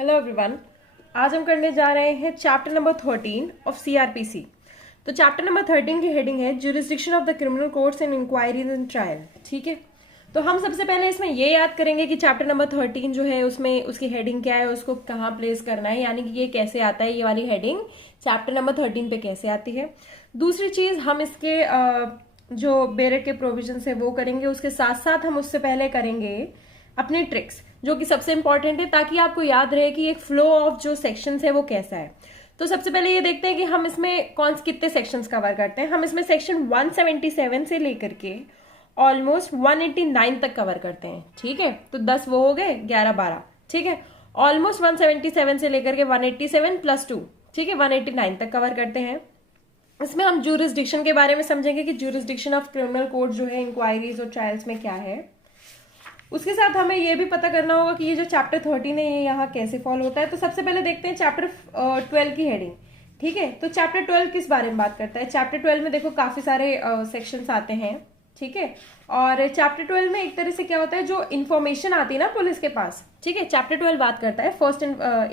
Hello everyone. आज हम करने जा रहे हैं चैप्टर नंबर 13 ऑफ सीआरपीसी। तो चैप्टर नंबर 13 की हेडिंग है jurisdiction of the criminal courts and inquiries and trial. ठीक है, तो हम सबसे पहले इसमें ये याद करेंगे कि चैप्टर नंबर 13 जो है उसमें उसकी हेडिंग क्या है, उसको कहाँ प्लेस करना है, यानी कि ये कैसे आता है, ये वाली हेडिंग चैप्टर नंबर 13 पे कैसे आती है। दूसरी चीज हम इसके जो बेरेट के प्रोविजन है वो करेंगे, उसके साथ साथ हम उससे पहले करेंगे अपने ट्रिक्स, जो कि सबसे इंपॉर्टेंट है ताकि आपको याद रहे कि एक फ्लो ऑफ जो सेक्शंस है वो कैसा है। तो सबसे पहले ये देखते हैं कि हम इसमें कितने सेक्शंस कवर करते हैं। हम इसमें सेक्शन 177 से लेकर के ऑलमोस्ट 189 तक कवर करते हैं। ठीक है, तो 10 वो हो गए, 11 12। ठीक है, ऑलमोस्ट 177 से लेकर के 187 प्लस 2, ठीक है, 189 तक कवर करते हैं। इसमें हम ज्यूरिसडिक्शन के बारे में समझेंगे कि ज्यूरिसडिक्शन ऑफ क्रिमिनल कोर्ट जो है इंक्वायरीज और ट्रायल्स में क्या है। उसके साथ हमें यह भी पता करना होगा कि ये जो चैप्टर 13 है ये यहाँ कैसे फॉलो होता है। तो सबसे पहले देखते हैं चैप्टर 12 की हेडिंग। ठीक है, तो चैप्टर 12 किस बारे में बात करता है। चैप्टर 12 में देखो काफी सारे सेक्शंस आते हैं। ठीक है, और चैप्टर 12 में एक तरह से क्या होता है, जो इन्फॉर्मेशन आती है ना पुलिस के पास। ठीक है, चैप्टर 12 बात करता है फर्स्ट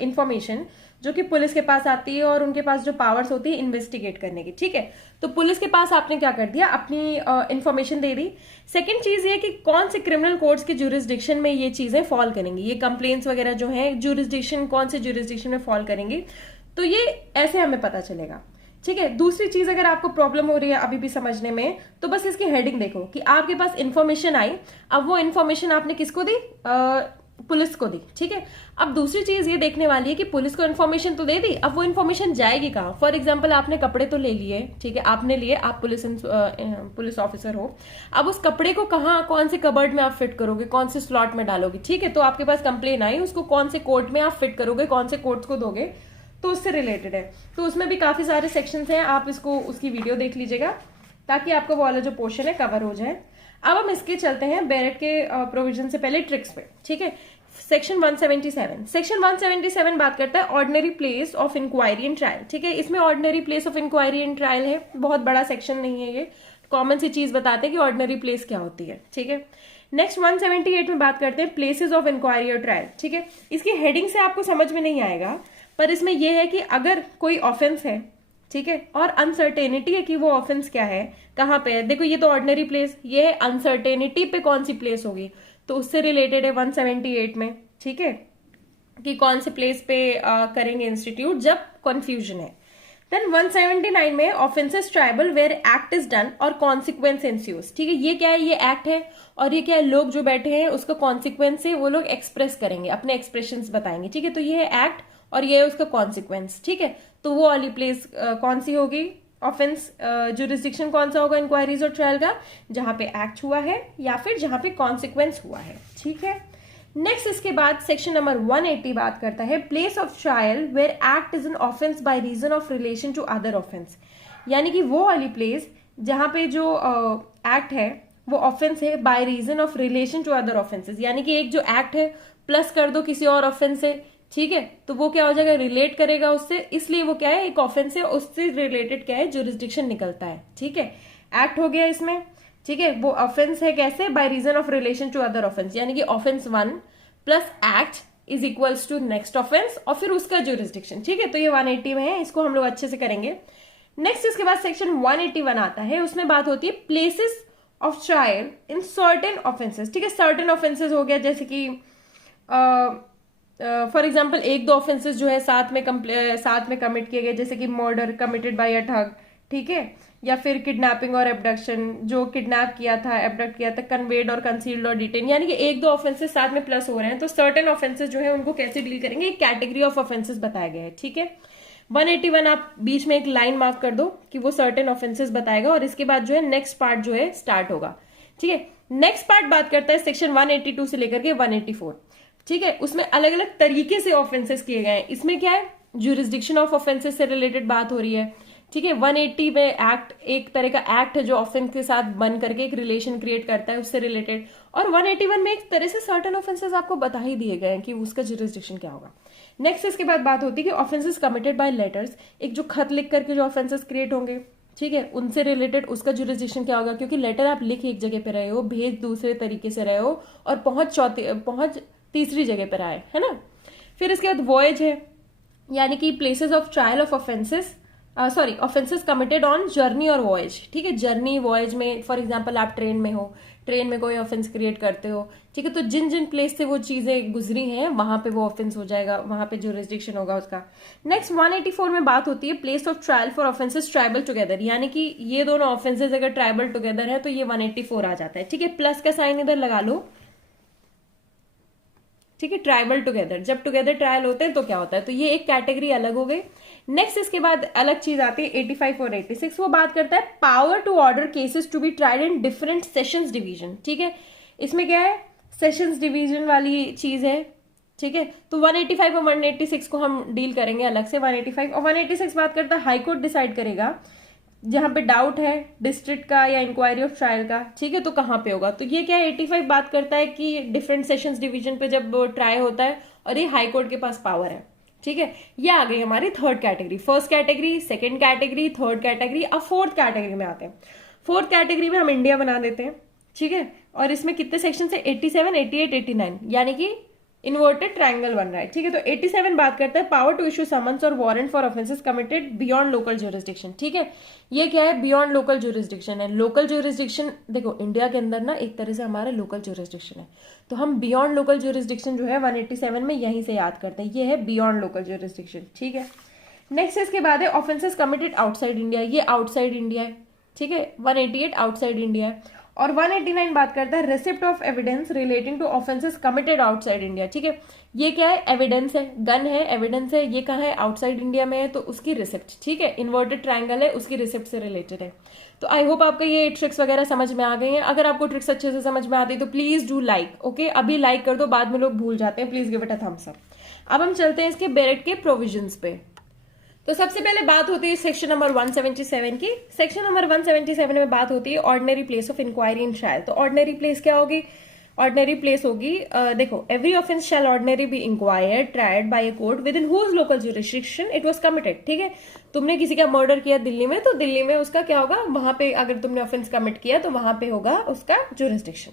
इन्फॉर्मेशन जो कि पुलिस के पास आती है और उनके पास जो पावर्स होती है इन्वेस्टिगेट करने की। ठीक है, तो पुलिस के पास आपने क्या कर दिया, अपनी इन्फॉर्मेशन दे दी। सेकंड चीज ये कि कौन से क्रिमिनल कोर्ट्स के ज्यूरिसडिक्शन में ये चीजें फॉल करेंगी, ये कंप्लेंट्स वगैरह जो है ज्यूरिसडिक्शन कौन से ज्यूरिसडिक्शन में फॉल करेंगी, तो ये ऐसे हमें पता चलेगा। ठीक है, दूसरी चीज अगर आपको प्रॉब्लम हो रही है अभी भी समझने में, तो बस इसकी हेडिंग देखो कि आपके पास इन्फॉर्मेशन आई, अब वो इन्फॉर्मेशन आपने किसको दी, पुलिस को दी। ठीक है, अब दूसरी चीज ये देखने वाली है कि पुलिस को इन्फॉर्मेशन तो दे दी, अब वो इन्फॉर्मेशन जाएगी कहाँ। फॉर एग्जांपल आपने कपड़े तो ले लिए, ठीक है, आपने लिए, आप पुलिस ऑफिसर हो, अब उस कपड़े को कहाँ, कौन से कबर्ड में आप फिट करोगे, कौन से स्लॉट में डालोगे। ठीक है, तो आपके पास कंप्लेन आई, उसको कौन से कोर्ट में आप फिट करोगे, कौन से कोर्ट्स को दोगे, तो उससे रिलेटेड है। तो उसमें भी काफी सारे सेक्शंस हैं, आप इसको उसकी वीडियो देख लीजिएगा ताकि आपको वो वाला जो पोर्शन है कवर हो जाए। अब हम इसके चलते हैं बेरेट के प्रोविजन से पहले ट्रिक्स पे। ठीक है, सेक्शन 177। सेक्शन 177 बात करता है ordinary place of inquiry and trial. ठीक है, इसमें ordinary place of inquiry and trial है, बहुत बड़ा सेक्शन नहीं है, ये कॉमन सी चीज बताते हैं कि ऑर्डिनरी प्लेस क्या होती है। ठीक है, नेक्स्ट 178 में बात करते हैं प्लेसेस ऑफ इंक्वायरी और ट्रायल। ठीक है, इसकी हेडिंग से आपको समझ में नहीं आएगा, पर इसमें यह है कि अगर कोई ऑफेंस है, ठीक है, और अनसर्टेनिटी है कि वो ऑफेंस क्या है, कहाँ पे है। देखो ये तो ऑर्डिनरी प्लेस, ये है अनसर्टेनिटी पे कौन सी प्लेस होगी, तो उससे रिलेटेड है 178 में। ठीक है, कि कौन से प्लेस पे करेंगे इंस्टीट्यूट जब कंफ्यूजन है। देन 179 में offences triable where act is done or consequence ensues. ठीक है, ये क्या है, ये एक्ट है, और ये क्या है, लोग जो बैठे हैं उसका कॉन्सिक्वेंस से वो लोग एक्सप्रेस करेंगे, अपने एक्सप्रेशंस बताएंगे। ठीक है, तो ये है एक्ट और ये है उसका कॉन्सिक्वेंस। ठीक है, तो वो वाली प्लेस कौन सी होगी, ऑफेंस ज्यूरिसडिक्शन कौन सा होगा इंक्वायरीज और ट्रायल का, जहां पे एक्ट हुआ है या फिर जहां पे कॉन्सिक्वेंस हुआ है। ठीक है, नेक्स्ट इसके बाद सेक्शन नंबर 180 बात करता है place of trial where act is an offence by reason of relation to other offence. यानी कि वो वाली प्लेस जहां पे जो एक्ट है वो ऑफेंस है by reason of relation to other offences. यानी कि एक जो एक्ट है प्लस कर दो किसी और ऑफेंस से, ठीक है, तो वो क्या हो जाएगा, रिलेट करेगा उससे, इसलिए वो क्या है, एक ऑफेंस है, उससे रिलेटेड क्या है, ज्यूरिसडिक्शन निकलता है। ठीक है, एक्ट हो गया इसमें। ठीक है, वो ऑफेंस है कैसे, by reason of relation to other offence, यानी कि offence 1 plus act is equals to next offence और फिर उसका ज्यूरिसडिक्शन। ठीक है, तो ये 180 में है, इसको हम लोग अच्छे से करेंगे। नेक्स्ट इसके बाद सेक्शन 181 आता है, उसमें बात होती है places of trial in certain offences. ठीक है, सर्टेन ऑफेंसेस हो गया जैसे कि फॉर एग्जाम्पल एक दो ऑफेंसेस जो है साथ में कमिट किए गए, जैसे कि मर्डर कमिटेड बाय अ ठग। ठीक है, या फिर किडनैपिंग और एबडक्शन, जो किडनैप किया था, एबडक्ट किया था, कन्वेड और कंसील्ड और डिटेन, यानी कि एक दो ऑफेंसेस साथ में प्लस हो रहे हैं। तो सर्टेन ऑफेंसेस जो है उनको कैसे डील करेंगे, एक कैटेगरी ऑफ ऑफेंसेस बताए गए हैं। ठीक है, 181 आप बीच में एक लाइन मार्क कर दो कि वो सर्टेन ऑफेंसेस बताएगा, और इसके बाद जो है नेक्स्ट पार्ट जो है स्टार्ट होगा। ठीक है, नेक्स्ट पार्ट बात करता है सेक्शन 182 से लेकर के 184। ठीक है, उसमें अलग अलग तरीके से ऑफेंसेस किए गए हैं। इसमें क्या है, ज्यूरिसडिक्शन ऑफ ऑफेंसेस से रिलेटेड बात हो रही है। ठीक है, 180 में एक्ट एक तरह का एक्ट है जो ऑफेंस के साथ बन करके एक रिलेशन क्रिएट करता है उससे रिलेटेड, और 181 में एक तरह से सर्टेन ऑफेंसेस आपको बता ही दिए गए हैं कि उसका ज्यूरिसडिक्शन क्या होगा। नेक्स्ट इसके बाद बात होती है कि ऑफेंसेस कमिटेड बाय लेटर्स, एक जो खत लिख करके जो ऑफेंसेस क्रिएट होंगे, ठीक है, उनसे रिलेटेड उसका ज्यूरिसडिक्शन क्या होगा, क्योंकि लेटर आप लिख एक जगह पे रहे हो, भेज दूसरे तरीके से रहे हो, और पहुंच तीसरी जगह पर आए, है ना। फिर इसके बाद वॉयज है, यानी कि places of trial of offences offences committed on journey or voyage. ठीक है, जर्नी वॉयज में फॉर एग्जांपल आप ट्रेन में हो, ट्रेन में कोई ऑफेंस क्रिएट करते हो, ठीक है, तो जिन जिन प्लेस से वो चीजें गुजरी हैं वहां पे वो ऑफेंस हो जाएगा, वहां पे ज्यूरिसडिक्शन होगा उसका। नेक्स्ट 184 में बात होती है place of trial for offences tribal together, यानी कि ये दोनों ऑफेंसेस अगर ट्राइबल टुगेदर है तो ये 184 आ जाता है। ठीक है, प्लस का साइन इधर लगा लो। ठीक है, ट्राइबल टुगेदर, जब टुगेदर ट्रायल होते हैं तो क्या होता है, तो ये एक कैटेगरी अलग हो गई। नेक्स्ट इसके बाद अलग चीज आती है 85 और 86, वो बात करता है power to order cases to be tried in different sessions division. ठीक है, इसमें क्या है, सेशंस डिवीजन वाली चीज है। ठीक है, तो 185 और 186 को हम डील करेंगे अलग से। 185 और 186 बात करता है हाई कोर्ट डिसाइड करेगा जहां पे डाउट है डिस्ट्रिक्ट का या इंक्वायरी ऑफ ट्रायल का। ठीक है, तो कहाँ पे होगा, तो ये क्या है 85 बात करता है कि डिफरेंट सेशंस डिवीजन पे जब ट्राई होता है और ये हाई कोर्ट के पास पावर है। ठीक है, ये आ गई हमारी third category. First category, second category, third category. अब फोर्थ कैटेगरी में आते हैं। फोर्थ कैटेगरी में हम इंडिया बना देते हैं। ठीक है, और इसमें कितने सेक्शन है, 87, 88, 89, यानी कि इन्वर्टेड ट्रायंगल बन रहा है। ठीक है, तो 87 बात करता है पावर टू इशू समन्स और warrant for offences committed beyond local jurisdiction. ठीक है, ये क्या है, बियॉन्ड लोकल ज्यूरिसडिक्शन है। लोकल ज्यूरिसडिक्शन देखो इंडिया के अंदर ना एक तरह से हमारा लोकल ज्यूरिसडिक्शन है, तो हम बियॉन्ड लोकल ज्यूरिसडिक्शन जो है 187 में यहीं से याद करते हैं, ये है बियॉन्ड लोकल ज्यूरिसडिक्शन। ठीक है, नेक्स्ट इसके बाद है ऑफेंसेस कमिटेड आउटसाइड इंडिया, ये आउटसाइड इंडिया है। ठीक है, 188 आउटसाइड इंडिया है। और 189 बात करता है receipt of evidence relating to offences committed outside India. ठीक है, ये क्या है, एविडेंस है, गन है, एविडेंस है, ये कहाँ है, आउटसाइड इंडिया में है, तो उसकी रिसिप्ट। ठीक है, इन्वर्टेड ट्रायंगल है, उसकी रिसिप्ट से रिलेटेड है। तो आई होप आपको ये ट्रिक्स वगैरह समझ में आ गई हैं। अगर आपको ट्रिक्स अच्छे से समझ में आती है तो प्लीज डू लाइक। ओके, अभी लाइक कर दो, बाद में लोग भूल जाते हैं, please give it a thumbs up. अब हम चलते हैं इसके बेरेट के प्रोविजंस पे। तो सबसे पहले बात होती है सेक्शन नंबर 177 की। सेक्शन नंबर 177 में बात होती है ordinary place of inquiry in trial. तो ऑर्डिनरी प्लेस क्या होगी, ऑर्डिनरी प्लेस होगी देखो every offence shall ordinary be inquired tried by a court within whose local jurisdiction it was committed. ठीक है, तुमने किसी का मर्डर किया दिल्ली में, तो दिल्ली में उसका क्या होगा, वहां पे अगर तुमने ऑफेंस कमिट किया तो वहां पे होगा उसका ज्यूरिसडिक्शन।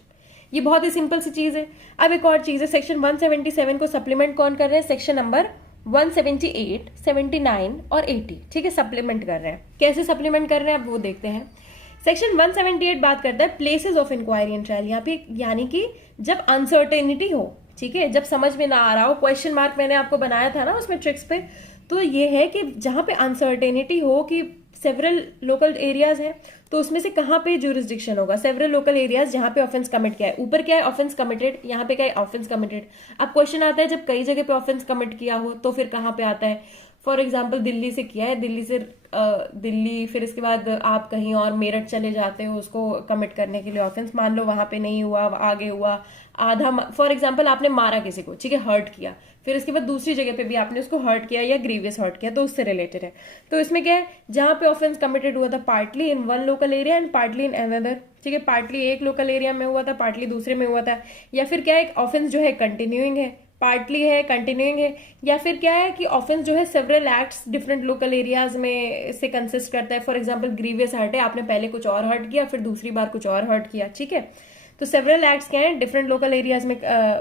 ये बहुत ही सिंपल सी चीज है। अब एक और चीज है, सेक्शन 177 को सप्लीमेंट कौन कर रहे हैं, सेक्शन नंबर 178, 79 और 80। ठीक है, सप्लीमेंट कर रहे हैं। कैसे सप्लीमेंट कर रहे हैं अब वो देखते हैं। सेक्शन 178 बात करता है places of inquiry and trial, यहाँ पे यानी कि जब अनसर्टेनिटी हो। ठीक है, जब समझ में ना आ रहा हो, क्वेश्चन मार्क मैंने आपको बनाया था ना उसमें ट्रिक्स पे, तो ये है कि जहां पे अनसर्टेनिटी हो कि सेवरल लोकल एरियाज है, तो उसमें से कहां पे ज्यूरिसडिक्शन होगा, सेवरल लोकल एरियाज जहां पे ऑफेंस कमिट किया है। ऊपर क्या है, ऑफेंस कमिटेड, यहाँ पे क्या है, ऑफेंस कमिटेड। अब क्वेश्चन आता है जब कई जगह पे ऑफेंस कमिट किया हो तो फिर कहां पे आता है। फॉर एग्जाम्पल दिल्ली से किया है, दिल्ली से दिल्ली, फिर इसके बाद आप कहीं और मेरठ चले जाते हो उसको कमिट करने के लिए ऑफेंस, मान लो वहां पे नहीं हुआ, आगे हुआ आधा, फॉर एग्जाम्पल आपने मारा किसी को, ठीक है, हर्ट किया, फिर इसके बाद दूसरी जगह पे भी आपने उसको हर्ट किया या ग्रीवियस हर्ट किया, तो उससे रिलेटेड है। तो इसमें क्या है, जहां पे ऑफेंस कमिटेड हुआ था partly in one local area and partly in another. ठीक है, पार्टली एक लोकल एरिया में हुआ था, पार्टली दूसरे में हुआ था, या फिर क्या है, ऑफेंस जो है कंटिन्यूइंग है, पार्टली है, कंटिन्यूइंग है, या फिर क्या है कि ऑफेंस जो है several acts different local areas में से कंसिस्ट करता है। फॉर एग्जांपल ग्रीवियस हर्ट है, आपने पहले कुछ और हर्ट किया, फिर दूसरी बार कुछ और हर्ट किया। ठीक है, तो सेवरल एक्ट्स क्या है, डिफरेंट लोकल एरियाज में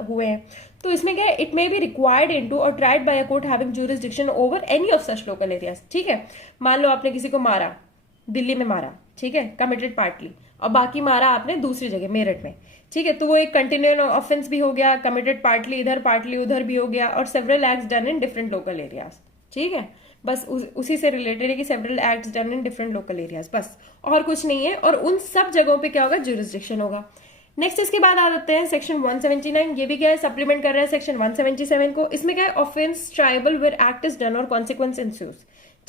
हुए हैं। तो इसमें क्या है, it may be required into or tried by a court having jurisdiction over any of such local areas. ठीक है, मान लो आपने किसी को मारा, दिल्ली में मारा, ठीक है, कमिटेड पार्टली, और बाकी मारा आपने दूसरी जगह मेरठ में। ठीक है, तो वो एक कंटिन्यूइंग ऑफेंस भी हो गया, कमिटेड पार्टली इधर पार्टली उधर भी हो गया, और several acts done in different local areas. ठीक है, बस उसी से रिलेटेड है कि several acts done in different local areas, बस और कुछ नहीं है। और उन सब जगहों पे क्या होगा, ज्यूरिसडिक्शन होगा। नेक्स्ट इसके बाद आ जाते हैं सेक्शन 179, ये भी क्या है, सप्लीमेंट कर रहा है सेक्शन 177 को। इसमें क्या है, offence triable where act is done or consequence ensues.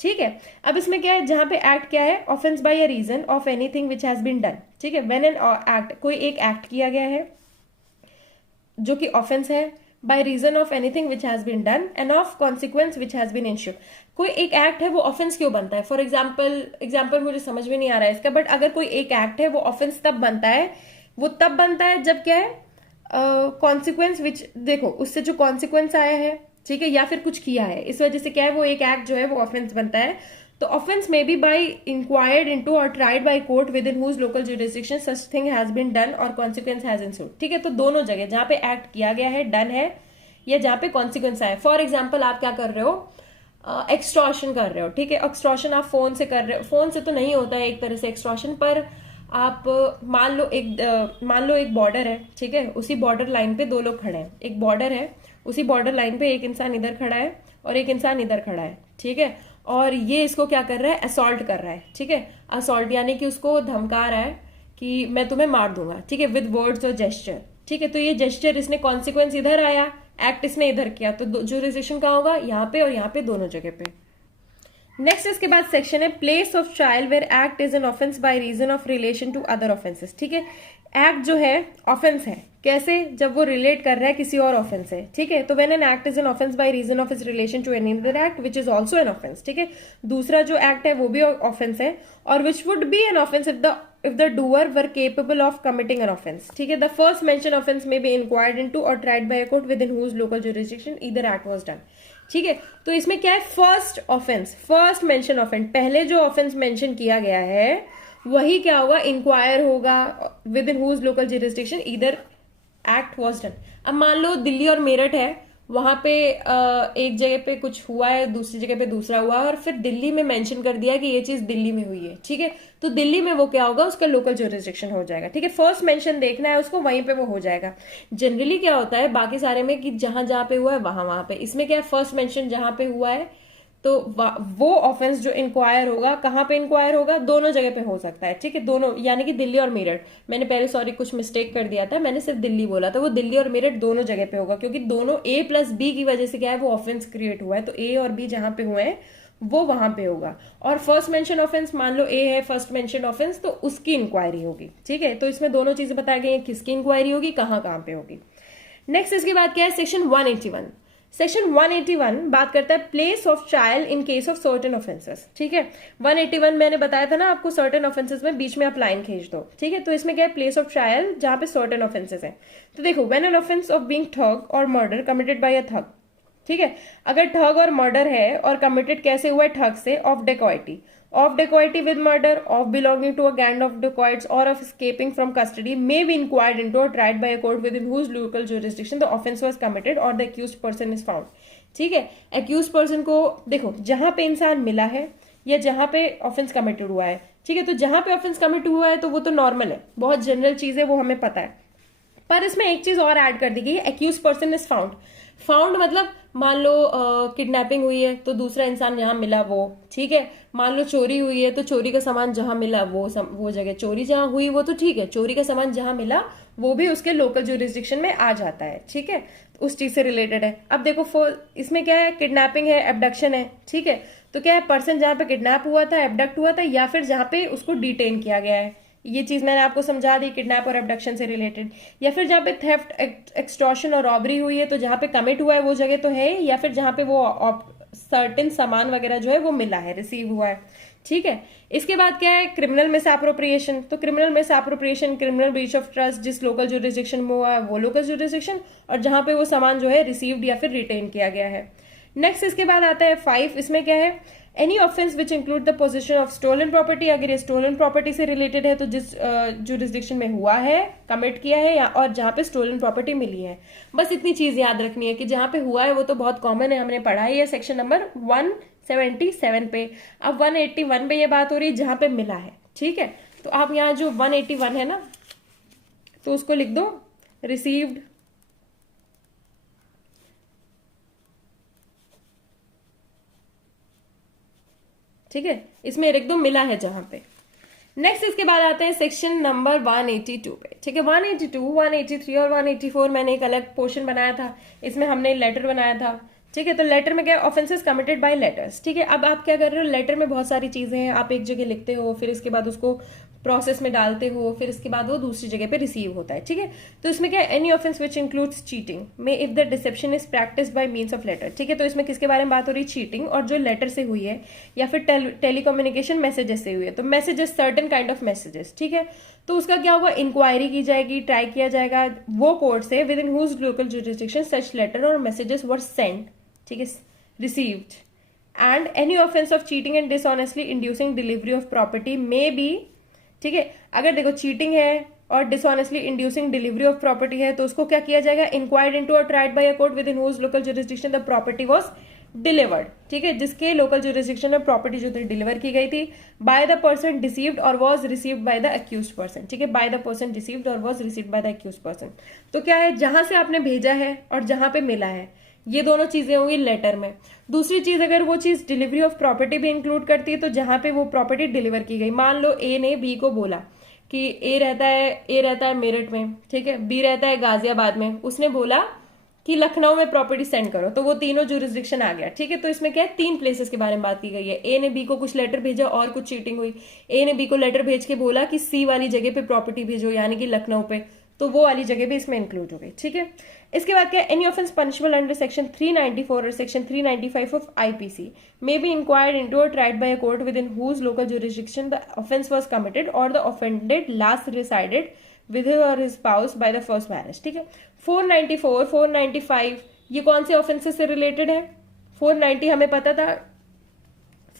ठीक है, अब इसमें क्या है, जहां पे एक्ट क्या है, offence by a reason of anything which has been done. ठीक है, व्हेन एन एक्ट, कोई एक एक्ट किया गया है जो कि ऑफेंस है, by reason of anything which has been done and of consequence which has been ensued. कोई एक एक्ट है वो ऑफेंस क्यों बनता है, फॉर एग्जाम्पल मुझे समझ में नहीं आ रहा है इसका, बट अगर कोई एक एक्ट है वो ऑफेंस तब बनता है, वो तब बनता है जब क्या है, कॉन्सिक्वेंस विच, देखो उससे जो कॉन्सिक्वेंस आया है, ठीक है, या फिर कुछ किया है, इस वजह से क्या है वो एक एक्ट जो है वो ऑफेंस बनता है। तो offence may be by inquired into or tried by court within whose local jurisdiction such thing has been done or consequence has ensued. ठीक है, तो दोनों जगह जहां पे एक्ट किया गया है, डन है, या जहां पे कॉन्सिक्वेंस आए। फॉर एग्जाम्पल आप क्या कर रहे हो, एक्सटॉर्शन कर रहे हो, ठीक है। एक्सटॉर्शन आप फोन से कर रहे हो, फोन से तो नहीं होता है एक तरह से एक्सटॉर्शन, पर आप मान लो एक बॉर्डर है, ठीक है। उसी बॉर्डर लाइन पे दो लोग खड़े हैं, एक बॉर्डर है, उसी बॉर्डर लाइन पे एक इंसान इधर खड़ा है और एक इंसान इधर खड़ा है, ठीक है। और ये इसको क्या कर रहा है, असॉल्ट कर रहा है, ठीक है। असॉल्ट यानी कि उसको धमका रहा है कि मैं तुम्हें मार दूंगा, ठीक है, विद वर्ड्स और जेस्चर, ठीक है। तो ये जेस्चर, इसने कॉन्सिक्वेंस इधर आया, एक्ट इसने इधर किया, तो जुरिसडिक्शन कहाँ होगा, यहाँ पे और यहाँ पे, दोनों जगह पे। नेक्स्ट इसके बाद सेक्शन है place of trial where act is an offence by reason of relation to other offences, ठीक है। एक्ट जो है ऑफेंस है, कैसे, जब वो रिलेट कर रहा है किसी और ऑफेंस से, ठीक है। तो when an act is an offence by reason of its relation to any other act which is also an offence, ठीक है। दूसरा जो एक्ट है वो भी ऑफेंस है, और which would be an offence if the doer were capable of committing an offense, ठीक है। The first mentioned offense may be inquired into or tried by a court within whose local jurisdiction either act was done, ठीक है। तो इसमें क्या है, first offence, first mention offence, पहले जो ऑफेंस मेंशन किया गया है वही क्या होगा, इंक्वायर होगा within whose local jurisdiction either act was done. अब मान लो दिल्ली और मेरठ है, वहां पे एक जगह पे कुछ हुआ है, दूसरी जगह पे दूसरा हुआ है, और फिर दिल्ली में मेंशन कर दिया कि ये चीज दिल्ली में हुई है, ठीक है। तो दिल्ली में वो क्या होगा, उसका लोकल जुरिसडिक्शन हो जाएगा, ठीक है। फर्स्ट मेंशन देखना है उसको, वहीं पे वो हो जाएगा। जनरली क्या होता है बाकी सारे में कि जहां जहां पे हुआ है वहां वहां पे, इसमें क्या है, फर्स्ट मेंशन जहां पे हुआ है, तो वो ऑफेंस जो इंक्वायर होगा, कहां पे इंक्वायर होगा, दोनों जगह पे हो सकता है, ठीक है। दोनों यानी कि दिल्ली और मेरठ, मैंने पहले सॉरी कुछ मिस्टेक कर दिया था, मैंने सिर्फ दिल्ली बोला था, वो दिल्ली और मेरठ दोनों जगह पे होगा, क्योंकि दोनों ए प्लस बी की वजह से क्या है, वो ऑफेंस क्रिएट हुआ है, तो ए और बी जहां पे हुए हैं वो वहां पे होगा। और फर्स्ट मेंशन ऑफेंस, मान लो ए है फर्स्ट मेंशन ऑफेंस, तो उसकी इंक्वायरी होगी, ठीक है। तो इसमें दोनों चीजें बताई गई हैं, किसकी इंक्वायरी होगी, कहां कहां पे होगी। नेक्स्ट इसके बाद क्या है, सेक्शन 181। सेक्शन 181 बात करता है place of trial in case of certain offences, ठीक है। 181 मैंने बताया था ना आपको, सर्टेन ऑफेंसेस में बीच में आप लाइन खींच दो, ठीक है। तो इसमें क्या है, प्लेस ऑफ ट्रायल जहां पे सर्टेन ऑफेंसेस है। तो देखो, when an offence of being ठग और मर्डर कमिटेड बाय अ ठग, ठीक है। अगर ठग और मर्डर है और कमिटेड कैसे हुआ है, ठग से, of dacoity with murder, of belonging to a gang of dacoits or of escaping from custody may be inquired into or tried by a court within whose local jurisdiction the offence was committed or the accused person is found, ठीक है। Accused person को देखो, जहां पे इंसान मिला है या जहां पे ऑफेंस कमिटेड हुआ है, ठीक है। तो जहां पे ऑफेंस कमिट हुआ है तो वो तो नॉर्मल है, बहुत जनरल चीज है, वो हमें पता है। पर इसमें एक चीज और ऐड कर दी गई है, accused person is found. Found मतलब मान लो किडनैपिंग हुई है तो दूसरा इंसान जहां मिला वो, ठीक है। मान लो चोरी हुई है तो चोरी का सामान जहां मिला वो जगह, चोरी जहां हुई वो तो ठीक है, चोरी का सामान जहां मिला वो भी उसके लोकल जुरिसडिक्शन में आ जाता है, ठीक है। तो उस चीज से रिलेटेड है। अब देखो इसमें क्या है, किडनैपिंग है, एबडक्शन है, ठीक है। तो क्या है, पर्सन जहां पे किडनैप हुआ था, एबडक्ट हुआ था, या फिर जहां पे उसको डिटेन किया गया है, ये चीज मैंने आपको समझा दी, किडनैप और एबडक्शन से रिलेटेड। या फिर जहां पे थेफ्ट, एक्सटॉर्शन और रॉबरी हुई है, तो जहां पे कमिट हुआ है वो जगह तो है, या फिर जहां पे वो सर्टेन सामान वगैरह जो है वो मिला है, रिसीव हुआ है, ठीक है। इसके बाद क्या है, क्रिमिनल मिसएप्रोप्रिएशन। तो criminal misappropriation, criminal breach of trust, जिस लोकल जुरिसडिक्शन में हुआ है वो लोकल जुरिसडिक्शन, और जहां पे वो सामान जो है रिसीव्ड या फिर रिटेन किया गया है। नेक्स्ट इसके बाद आता है 5, इसमें क्या है, any offence which include the possession of stolen property. अगर ये स्टोलन प्रॉपर्टी से रिलेटेड है तो जिस जुरिसडिक्शन में हुआ है, कमिट किया है, या और जहां पे स्टोलन प्रॉपर्टी मिली है। बस इतनी चीज याद रखनी है कि जहां पे हुआ है वो तो बहुत कॉमन है, हमने पढ़ा है, सेक्शन नंबर 177 पे। अब 181 पे ये बात हो रही है जहां पे मिला है, ठीक है। तो आप यहाँ जो 181 है ना, तो उसको लिख दो रिसीव्ड, ठीक है। इसमें लिख दो मिला है जहां पे। नेक्स्ट इसके बाद आते हैं सेक्शन नंबर 182 पे, ठीक है। 182, 183 और 184 मैंने एक अलग पोर्शन बनाया था, इसमें हमने लेटर बनाया था, ठीक है। तो लेटर में क्या, ऑफेंसेस कमिटेड बाय लेटर्स, ठीक है। अब आप क्या कर रहे हो, लेटर में बहुत सारी चीजें हैं, आप एक जगह लिखते हो, फिर इसके बाद उसको प्रोसेस में डालते हो, फिर इसके बाद वो दूसरी जगह पे रिसीव होता है, ठीक है। तो इसमें क्या, any offence which includes cheating may if the deception is practice by means of letter, ठीक है। तो इसमें किसके बारे में बात हो रही है, चीटिंग, और जो लेटर से हुई है या फिर टेलीकम्युनिकेशन मैसेजेस से हुई है। तो messages, certain kind of messages, ठीक है। तो उसका क्या होगा, इंक्वायरी की जाएगी, ट्राई किया जाएगा वो कोर्ट से within whose local jurisdiction such letter or messages were sent, ठीक है, received. And any offence of cheating and dishonestly inducing delivery of property may be, ठीक है। अगर देखो चीटिंग है, और dishonestly inducing delivery of property है तो उसको क्या किया जाएगा, inquired into or tried by a court within whose local jurisdiction the property was delivered. ठीक है, जिसके लोकल जुरिस्डिक्शन में प्रॉपर्टी जो थी डिलीवर की गई थी, बाय द पर्सन डिसीव्ड और was received by the accused person. ठीक है, बाय द पर्सन डिसीव्ड और was received by the accused person. तो क्या है, जहां से आपने भेजा है और जहां पे मिला है, ये दोनों चीजें होंगी लेटर में। दूसरी चीज, अगर वो चीज डिलीवरी ऑफ प्रॉपर्टी भी इंक्लूड करती है तो जहां पे वो प्रॉपर्टी डिलीवर की गई, मान लो ए ने बी को बोला कि ए रहता है मेरठ में, ठीक है, बी रहता है गाजियाबाद में, उसने बोला कि लखनऊ में प्रॉपर्टी सेंड करो, तो वो तीनों जुरिस्डिक्शन आ गया। ठीक है, तो इसमें क्या है, 3 प्लेसेस के बारे में बात की गई है। ए ने बी को कुछ लेटर भेजा और कुछ चीटिंग हुई। ए ने बी को लेटर भेज के बोला कि सी वाली जगह पे प्रॉपर्टी भेजो, यानी कि लखनऊ पे, तो वो वाली जगह भी इसमें इंक्लूड हो गई। ठीक है, इसके बाद क्या, any offence punishable under section 394 or section 395 of IPC may be inquired into or tried by a court within whose local jurisdiction the offence was committed or the offended last resided with his or his spouse by the first marriage. ठीक है, 494, 495 ये कौन से offences से related है? 490 हमें पता था,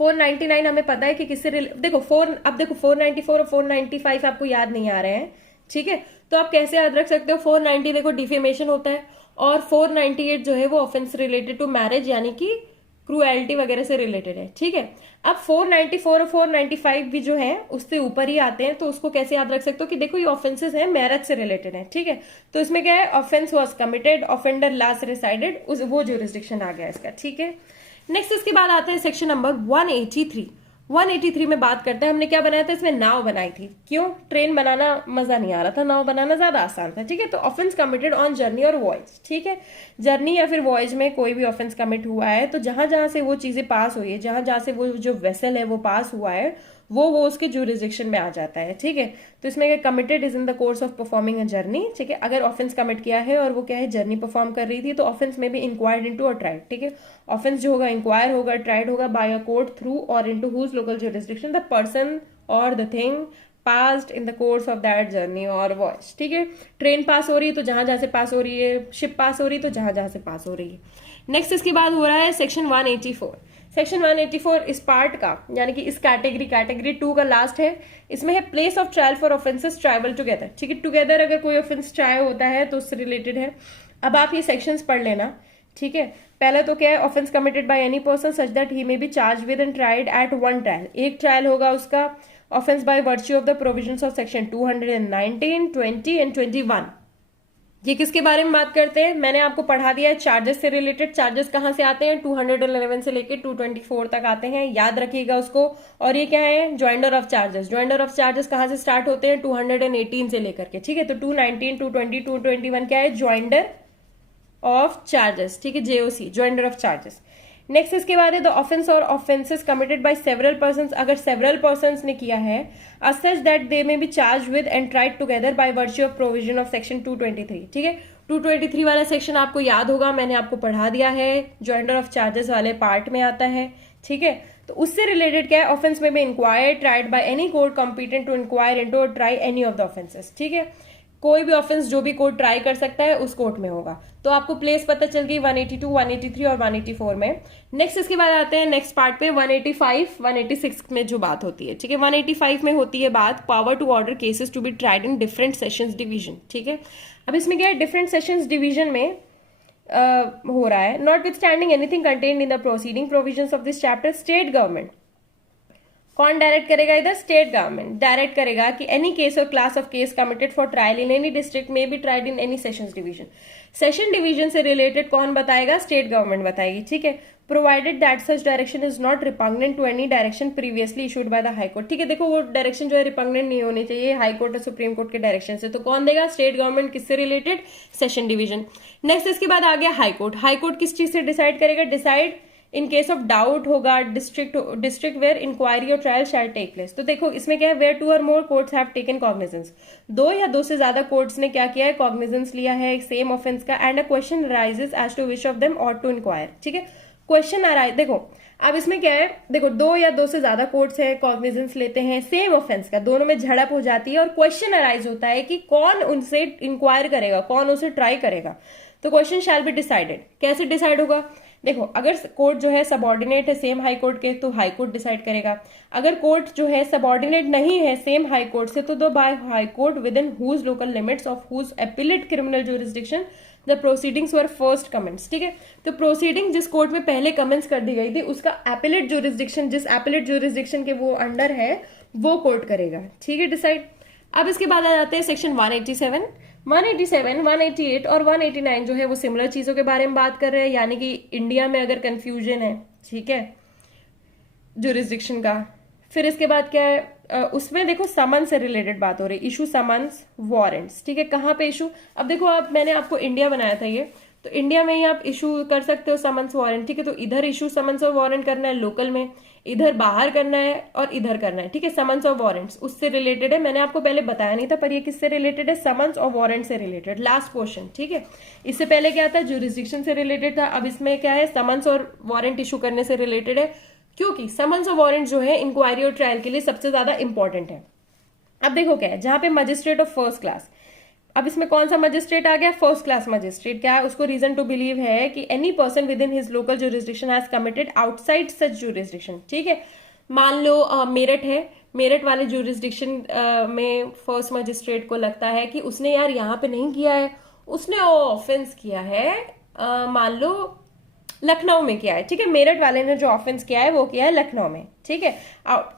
499 हमें पता है कि किससे देखो 494 और 495 आपको याद नहीं आ रहे हैं। ठीक है, तो आप कैसे याद रख सकते हो? 490 देखो डिफेमेशन होता है और 498 जो है वो ऑफेंस रिलेटेड टू मैरिज यानी कि क्रूएल्टी वगैरह से रिलेटेड है। ठीक है, अब 494 और 495 भी जो है उससे ऊपर ही आते हैं, तो उसको कैसे याद रख सकते हो कि देखो ये ऑफेंसेस हैं मैरिज से रिलेटेड है। ठीक है, तो इसमें क्या है, offence was committed, offender last resided, वो जुरिस्डिक्शन आ गया इसका। ठीक है, नेक्स्ट इसके बाद आता है सेक्शन नंबर 183। 183 में बात करते हैं, हमने क्या बनाया था, इसमें नाव बनाई थी। क्यों? ट्रेन बनाना मजा नहीं आ रहा था, नाव बनाना ज्यादा आसान था। ठीक है, तो offence committed on journey or voyage. ठीक है, जर्नी या फिर वॉयज में कोई भी ऑफेंस कमिट हुआ है तो जहां जहां से वो चीजें पास हुई है, जहां जहां से वो जो वेसल है वो पास हुआ है, वो उसके जुरिस्डिक्शन में आ जाता है। ठीक है, तो इसमें committed is in the course of performing a journey. ठीक है, अगर ऑफेंस कमिट किया है और वो क्या है, जर्नी परफॉर्म कर रही थी, तो ऑफेंस में भी इंक्वायर्ड इनटू और ट्राइड। ठीक है, ऑफेंस जो होगा इंक्वायर होगा, ट्राइड होगा by a court through or into whose local jurisdiction the person or the thing passed in the course of that journey or voyage. ठीक है, ट्रेन पास हो रही है तो जहां जहां से पास हो रही है, शिप पास हो रही है तो जहां जहां से पास हो रही है। नेक्स्ट इसके बाद हो रहा है सेक्शन 184। सेक्शन 184 इस पार्ट का यानी कि इस कैटेगरी 2 का लास्ट है। इसमें है place of trial for offences tribal together. ठीक है, टुगेदर अगर कोई ऑफेंस ट्रायल होता है तो उससे रिलेटेड है। अब आप ये सेक्शंस पढ़ लेना। ठीक है, पहले तो क्या है, offence committed by any person such that he may be charge with and tried at one trial. एक ट्रायल होगा उसका। Offence by virtue of the provisions of section 219, 20 and 21। ये किसके बारे में बात करते हैं? मैंने आपको पढ़ा दिया है चार्जेस से रिलेटेड। चार्जेस कहां से आते हैं? 211 से लेकर 224 तक आते हैं, याद रखिएगा उसको। और ये क्या है? Joinder of charges. Joinder of charges कहां से स्टार्ट होते हैं? 218 से लेकर के। ठीक है, तो 219, 220, 221 क्या है? Joinder of charges. ठीक है, जेओसी, ज्वाइंडर ऑफ चार्जेस। नेक्स्ट इसके बाद है द ऑफेंस और offences committed by several persons. अगर सेवरल पर्संस ने किया है सच दैट दे में B charge with and tried together by virtue of provision of section 223। ठीक है, 223 वाला सेक्शन आपको याद होगा, मैंने आपको पढ़ा दिया है, ज्वाइंडर ऑफ चार्जेस वाले पार्ट में आता है। ठीक है, तो उससे रिलेटेड क्या है? Offence may be inquire tried by any court competent to inquire into or try any of the offences. ठीक है, कोई भी ऑफेंस जो भी कोर्ट ट्राई कर सकता है उस कोर्ट में होगा। तो आपको प्लेस पता चल गई 182, 183 और 184 में। नेक्स्ट इसके बाद आते हैं नेक्स्ट पार्ट पे 185, 186 में जो बात होती है। ठीक है, 185 में होती है बात power to order cases to be tried in different sessions division. ठीक है, अब इसमें क्या है? डिफरेंट सेशंस डिवीजन में हो रहा है। Notwithstanding anything contained in the preceding provisions of this chapter, state government, कौन डायरेक्ट करेगा इधर? स्टेट गवर्नमेंट डायरेक्ट करेगा कि any case or class of case committed for trial in any district may be tried in any sessions division. Session division से related कौन बताएगा? State government बताएगी। ठीक है, provided that such direction is not repugnant to any direction previously issued by the high court. ठीक है, देखो वो डायरेक्शन जो है रिपग्नेंट नहीं होनी चाहिए हाई कोर्ट और सुप्रीम कोर्ट के डायरेक्शन से। तो कौन देगा? State government. किससे रिलेटेड? Session division. नेक्स्ट इसके बाद आ गया हाई कोर्ट। हाई कोर्ट किस चीज से डिसाइड करेगा? Decide in case of doubt होगा डिस्ट्रिक्ट वेयर इंक्वायरी और ट्रायल शैल टेक प्लेस। तो देखो इसमें क्या है? वेयर 2 और मोर कोर्ट्स हैव टेकन कॉग्निजेंस। 2 या 2 से ज्यादा कोर्ट्स ने क्या किया है? कॉग्निजेंस लिया है सेम ऑफेंस का। And a question arises as to which of them ought to inquire. ठीक है, क्वेश्चन अराइज, देखो अब इसमें क्या है? देखो 2 या 2 से ज्यादा कोर्ट्स है, कॉग्निजेंस लेते हैं सेम ऑफेंस का, दोनों में झड़प हो जाती है और क्वेश्चन अराइज होता है कि कौन उनसे इंक्वायर करेगा, कौन उसे ट्राई करेगा। तो क्वेश्चन शैल बी डिसाइडेड। कैसे डिसाइड होगा? देखो अगर कोर्ट जो है सबॉर्डिनेट है सेम हाई कोर्ट के तो हाई कोर्ट डिसाइड करेगा, अगर कोर्ट जो है सबॉर्डिनेट नहीं है सेम हाई कोर्ट से तो by high court within whose local limits of whose appellate criminal jurisdiction the proceedings were first commenced. ठीक है, तो प्रोसीडिंग जिस कोर्ट में पहले कमेंट्स कर दी गई थी उसका एपिलेट ज्यूरिसडिक्शन, जिस एपिलेट ज्यूरिसडिक्शन के वो अंडर है वो कोर्ट करेगा। ठीक है, डिसाइड। अब इसके बाद आ जाते हैं सेक्शन 187, 188 और 189 जो है वो सिमिलर चीजों के बारे में बात कर रहे हैं, यानी कि इंडिया में अगर कंफ्यूजन है, ठीक है, ज्यूरिसडिक्शन का। फिर इसके बाद क्या है, उसमें देखो समन से रिलेटेड बात हो रही, इशू समन्स वारंट्स। ठीक है, कहाँ पे इशू, अब देखो आप, मैंने आपको इंडिया बनाया था ये, तो इंडिया में ही आप इशू कर सकते हो समन्स वारंट। ठीक है, तो इधर इशू समन्स और वारंट करना है लोकल में, इधर बाहर करना है और इधर करना है। ठीक है, समन्स और वारंट्स उससे रिलेटेड है, मैंने आपको पहले बताया नहीं था पर ये किससे रिलेटेड है, समन्स और वारंट से रिलेटेड। लास्ट क्वेश्चन, ठीक है, इससे पहले क्या था, ज्यूरिसडिक्शन से रिलेटेड था, अब इसमें क्या है, समन्स और वारंट इशू करने से रिलेटेड है, क्योंकि समन्स और वारंट जो है इंक्वायरी और ट्रायल के लिए सबसे ज्यादा इंपॉर्टेंट है। अब देखो क्या है, जहां पे मजिस्ट्रेट ऑफ फर्स्ट क्लास, अब इसमें कौन सा मजिस्ट्रेट आ गया, फर्स्ट क्लास मजिस्ट्रेट। क्या है, उसको रीजन टू बिलीव है कि any person with in his local jurisdiction has committed outside such jurisdiction. ठीक है, मान लो मेरठ है, मेरठ वाले ज्यूरिसडिक्शन में फर्स्ट मजिस्ट्रेट को लगता है कि उसने यार यहाँ पे नहीं किया है, उसने ऑफेंस किया है मान लो लखनऊ में किया है। ठीक है, मेरठ वाले ने जो ऑफेंस किया है वो किया है लखनऊ में। ठीक है,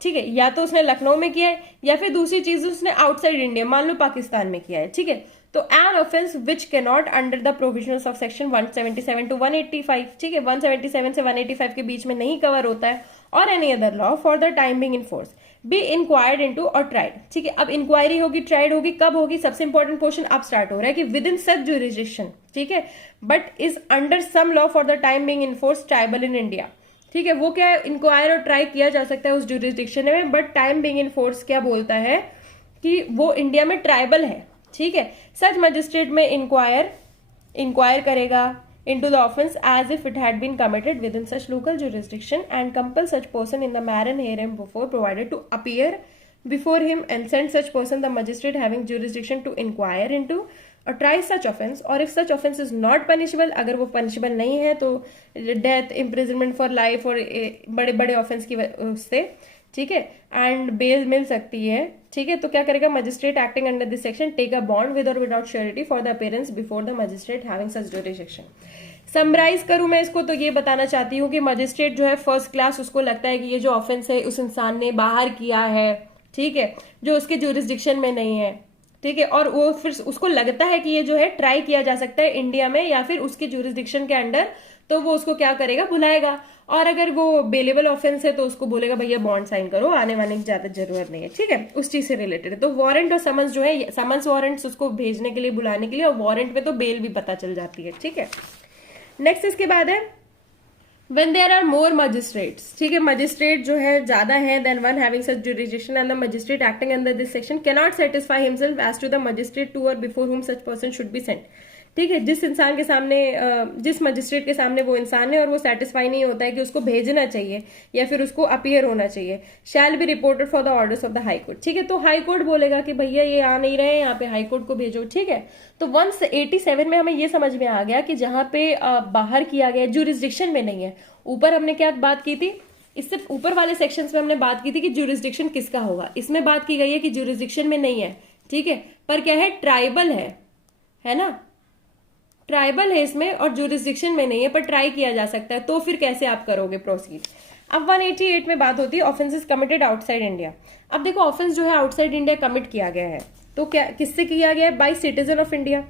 ठीक है, या तो उसने लखनऊ में किया है या फिर दूसरी चीज उसने आउटसाइड इंडिया मान लो पाकिस्तान में किया है। ठीक है, तो an offence which can not under the provisions of section 177 to 185, ठीक है, 177 से 185 के बीच में नहीं कवर होता है, और any other law for the time being in force B inquired into or tried. ठीक है, अब इंक्वायरी होगी, ट्राइड होगी, कब होगी, सबसे इंपॉर्टेंट क्वेश्चन अब स्टार्ट हो रहा है कि विद इन सच ज्यूरिसडिक्शन, ठीक है, but is under some law for the time being in force triable in India. ठीक है, वो क्या है, इंक्वायर और ट्राई किया जा सकता है उस ज्यूरिसडिक्शन में, but time being in force क्या बोलता है कि वो इंडिया में ट्राइबल है। ठीक है, सच मजिस्ट्रेट में इंक्वायर करेगा into the offence as if it had been committed within such local jurisdiction and compel such person in the manner hereinbefore provided to appear before him and send such person the magistrate having jurisdiction to inquire into or try such offence, or if such offence is not punishable, अगर वो punishable नहीं है तो death, imprisonment for life और बड़े बड़े offence की उससे, ठीक है, एंड बेल मिल सकती है। ठीक है, तो क्या करेगा, magistrate acting under this section take a bond with or without surety for the appearance before the magistrate having such jurisdiction. Summarise करूं मैं इसको तो ये बताना चाहती हूँ कि मजिस्ट्रेट जो है फर्स्ट क्लास, उसको लगता है कि ये जो ऑफेंस है उस इंसान ने बाहर किया है, ठीक है, जो उसके ज्यूरिसडिक्शन में नहीं है। ठीक है, और वो फिर उसको लगता है कि ये जो है ट्राई किया जा सकता है इंडिया में या फिर उसके ज्यूरिसडिक्शन के अंडर, तो वो उसको क्या करेगा, बुलाएगा, और अगर वो बेलेबल ऑफेंस है तो उसको बोलेगा भैया बॉन्ड साइन करो, आने वाने की ज्यादा जरूरत नहीं है। ठीक है, उस चीज से रिलेटेड है। तो वारंट और समन्स जो है, समन्स वारंट्स उसको भेजने के लिए, बुलाने के लिए, और वारंट में तो बेल भी पता चल जाती है। ठीक है, नेक्स्ट इसके बाद है when there are more magistrates। ठीक है, मजिस्ट्रेट जो है ज्यादा है than one having such jurisdiction and the magistrate acting under this section cannot satisfy himself as to the magistrate to or before whom such person should be sent। ठीक है, जिस इंसान के सामने, जिस मजिस्ट्रेट के सामने वो इंसान है और वो सेटिस्फाई नहीं होता है कि उसको भेजना चाहिए या फिर उसको अपीयर होना चाहिए, shall be reported for the orders of the high court. ठीक है, तो हाई कोर्ट बोलेगा कि भैया ये आ नहीं रहे हैं, यहाँ पे हाई कोर्ट को भेजो। ठीक है, तो 187 में हमें ये समझ में आ गया कि जहां पे बाहर किया गया, ज्यूरिसडिक्शन में नहीं है। ऊपर हमने क्या बात की थी, इससे ऊपर वाले सेक्शंस में हमने बात की थी कि ज्यूरिसडिक्शन किसका होगा, इसमें बात की गई है कि ज्यूरिसडिक्शन में नहीं है। ठीक है, पर क्या है, ट्राइबल है ना, ट्राइबल है इसमें और ज्यूरिसडिक्शन में नहीं है, पर ट्राई किया जा सकता है, तो फिर कैसे आप करोगे प्रोसीड। अब 188 में बात होती है ऑफेंसेस कमिटेड आउटसाइड इंडिया। अब देखो ऑफेंस जो है आउटसाइड इंडिया कमिट किया गया है, तो क्या किससे किया गया है, बाय सिटीजन ऑफ इंडिया।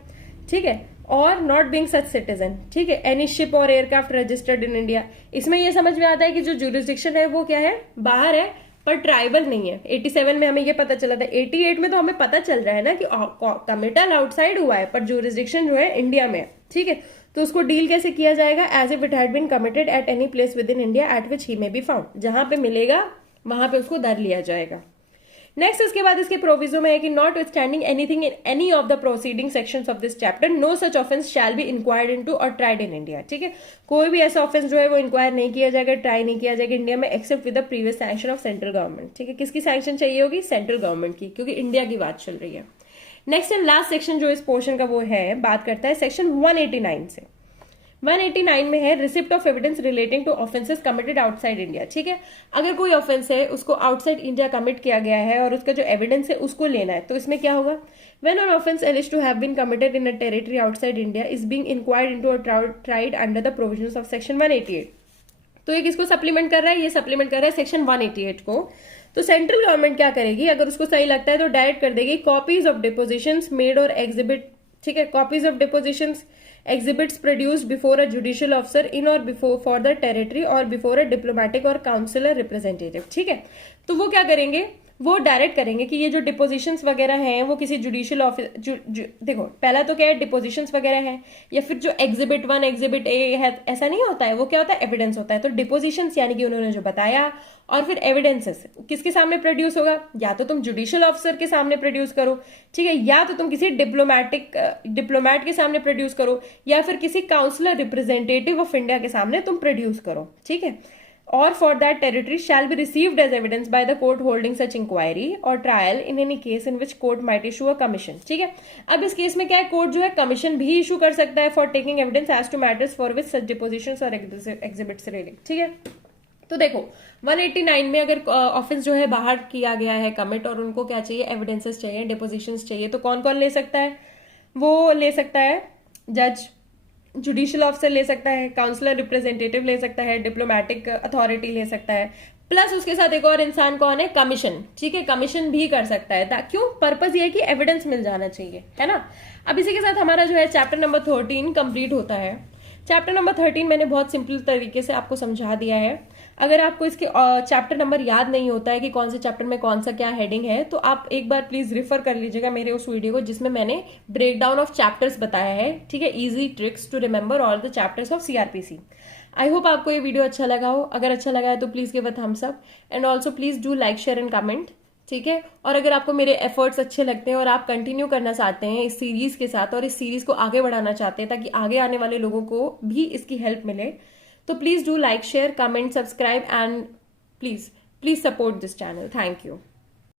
ठीक है, और नॉट बीइंग सच सिटीजन। ठीक है, एनी शिप और एयरक्राफ्ट रजिस्टर्ड इन इंडिया। इसमें यह समझ में आता है कि जो ज्यूरिसडिक्शन है वो क्या है, बाहर है, पर ट्राइबल नहीं है। 87 में हमें ये पता चला था, 88 में तो हमें पता चल रहा है ना कि कमिटल आउटसाइड हुआ है पर ज्यूरिसडिक्शन जो है इंडिया में। ठीक है, तो उसको डील कैसे किया जाएगा, as if it had been committed at any place within India at which he may be found, जहां पे मिलेगा वहां पे उसको धर लिया जाएगा। नेक्स्ट इसके बाद इसके प्रोविजो में है कि notwithstanding anything in any of the proceeding sections of this chapter no such offence shall be inquired into or tried in India. ठीक है, कोई भी ऐसा ऑफेंस जो है वो इंक्वायर नहीं किया जाएगा, ट्राई नहीं किया जाएगा इंडिया में, except with the previous sanction of central government. ठीक है, किसकी सैंक्शन चाहिए होगी, सेंट्रल गवर्नमेंट की, क्योंकि इंडिया की बात चल रही है। नेक्स्ट एंड लास्ट सेक्शन जो इस पोर्शन का वो है, बात करता है सेक्शन 189 से। 189 में है receipt of evidence relating to offences committed outside India. ठीक है, अगर कोई ऑफेंस है उसको आउटसाइड इंडिया कमिट किया गया है और उसका जो एविडेंस है उसको लेना है, तो इसमें क्या होगा, when an offence alleged to have been committed in a territory outside India is being inquired into or tried under the provisions of section 188। तो ये किसको सप्लीमेंट कर रहा है, ये सप्लीमेंट कर रहा है सेक्शन 188 को। तो सेंट्रल गवर्नमेंट क्या करेगी, अगर उसको सही लगता है तो डायरेक्ट कर देगी कॉपीज ऑफ डिपोजिशंस मेड और एग्जिबिट, ठीक है, copies of depositions exhibits produced before a judicial officer in or before for the territory or before a diplomatic or consular representative। ठीक है, तो वो क्या करेंगे, वो डायरेक्ट करेंगे कि ये जो डिपोजिशंस वगैरह हैं वो किसी जुडिशियल ऑफिस, देखो पहला तो क्या है, डिपोजिशंस वगैरह हैं, या फिर जो एग्जिबिट 1 एग्जिबिट ए है, ऐसा नहीं होता है, वो क्या होता है, एविडेंस होता है। तो डिपोजिशंस यानी कि उन्होंने जो बताया, और फिर एविडेंसेस किसके सामने प्रोड्यूस होगा, या तो तुम जुडिशियल ऑफिसर के सामने प्रोड्यूस करो, ठीक है, या तो तुम किसी डिप्लोमैट के सामने प्रोड्यूस करो, या फिर किसी काउंसिलर रिप्रेजेंटेटिव ऑफ इंडिया के सामने तुम प्रोड्यूस करो। ठीक है, or for that territory shall be received as evidence by the court holding such inquiry or trial in any case in which court might issue a commission। ठीक है, अब इस केस में क्या है, कोर्ट जो है कमीशन भी इशू कर सकता है for taking evidence as to matters for which such depositions or exhibits relating. ठीक है, तो देखो 189 में अगर ऑफेंस जो है बाहर किया गया है कमिट, और उनको क्या चाहिए, एविडेंसेस चाहिए, डिपोजिशंस चाहिए, तो कौन कौन ले सकता है, वो ले सकता है जज, जुडिशियल ऑफिसर ले सकता है, काउंसलर रिप्रेजेंटेटिव ले सकता है, डिप्लोमैटिक अथॉरिटी ले सकता है, प्लस उसके साथ एक और इंसान कौन है, कमीशन। ठीक है, कमीशन भी कर सकता है। क्यों, पर्पज ये है कि एविडेंस मिल जाना चाहिए, है ना। अब इसी के साथ हमारा जो है चैप्टर नंबर 13 कंप्लीट होता है। चैप्टर नंबर 13 मैंने बहुत सिंपल तरीके से आपको समझा दिया है। अगर आपको इसके चैप्टर नंबर याद नहीं होता है कि कौन से चैप्टर में कौन सा क्या हेडिंग है, तो आप एक बार प्लीज रिफर कर लीजिएगा मेरे उस वीडियो को जिसमें मैंने ब्रेक डाउन ऑफ चैप्टर्स बताया है। ठीक है, easy tricks to remember all the chapters of CrPC. I hope आपको ये वीडियो अच्छा लगा हो। अगर अच्छा लगा है तो please give a thumbs up and also please do like, share and comment. ठीक है, और अगर आपको मेरे एफर्ट्स अच्छे लगते हैं और आप कंटिन्यू करना चाहते हैं इस सीरीज के साथ और इस सीरीज को आगे बढ़ाना चाहते हैं ताकि आगे आने वाले लोगों को भी इसकी हेल्प मिले, तो please do like, share, comment, subscribe and please support this channel. Thank you.